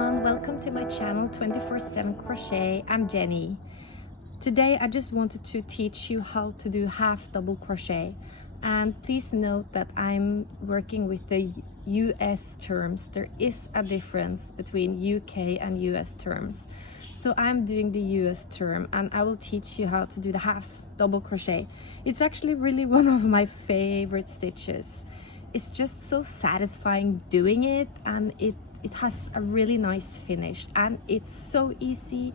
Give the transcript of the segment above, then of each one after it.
everyone, welcome to my channel 24/7 Crochet. I'm Jenny. Today I just wanted to teach you how to do half double crochet, and please note that I'm working with the US terms. There is a difference between UK and US terms, so I'm doing the US term and I will teach you how to do the half double crochet. It's actually really one of my favorite stitches. It's just so satisfying doing it, and it has a really nice finish, and it's so easy.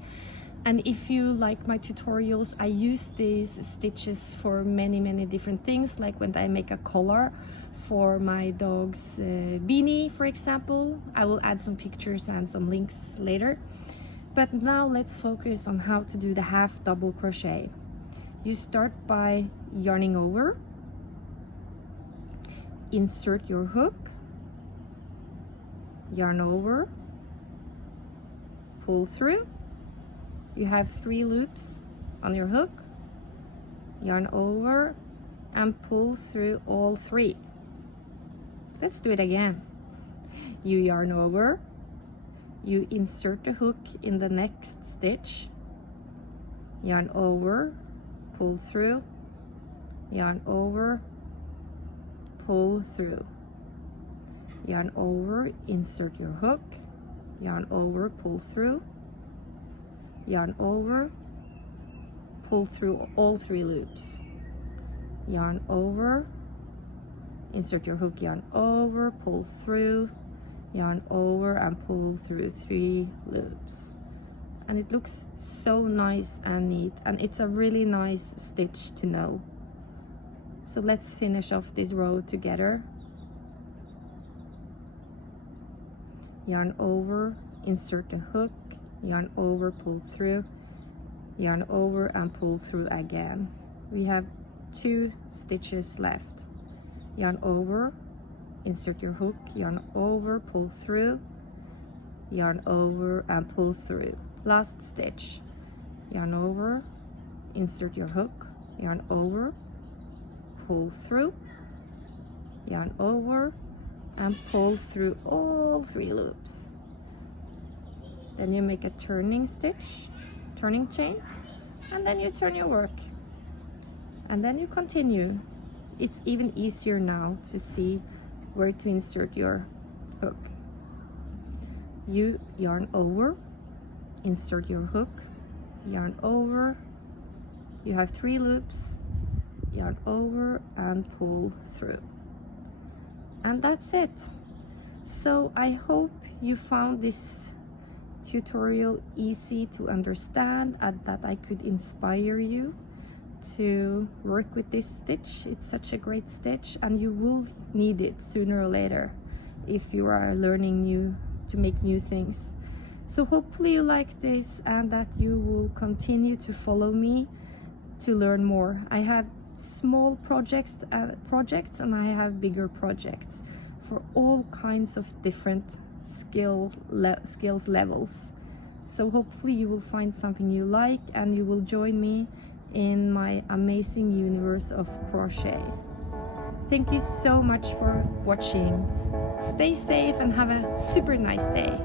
And if you like my tutorials, I use these stitches for many different things, like when I make a collar for my dog's beanie, for example. I will add some pictures and some links later. But now let's focus on how to do the half double crochet. You start by yarning over, insert your hook, yarn over, pull through. You have 3 loops on your hook, yarn over and pull through all 3. Let's do it again. You yarn over, you insert the hook in the next stitch, yarn over, pull through, yarn over, pull through, yarn over, insert your hook, yarn over, pull through, yarn over, pull through all 3 loops, yarn over, insert your hook, yarn over, pull through, yarn over and pull through 3 loops. And it looks so nice and neat, and it's a really nice stitch to know. So let's finish off this row together. Yarn over, insert the hook, yarn over, pull through, yarn over and pull through again. We have 2 stitches left. Yarn over, insert your hook, yarn over, pull through, yarn over and pull through. Last stitch. Yarn over, insert your hook, yarn over, pull through, yarn over and pull through all 3 loops. Then you make a turning stitch, turning chain, and then you turn your work, and then you continue. It's even easier now to see where to insert your hook. You yarn over, insert your hook, yarn over, you have 3 loops, yarn over and pull through. And that's it. So I hope you found this tutorial easy to understand and that I could inspire you to work with this stitch. It's such a great stitch, and you will need it sooner or later if you are learning to make new things. So hopefully you like this and that you will continue to follow me to learn more. I have small projects and I have bigger projects for all kinds of different skills levels. So hopefully you will find something you like and you will join me in my amazing universe of crochet. Thank you so much for watching. Stay safe and have a super nice day.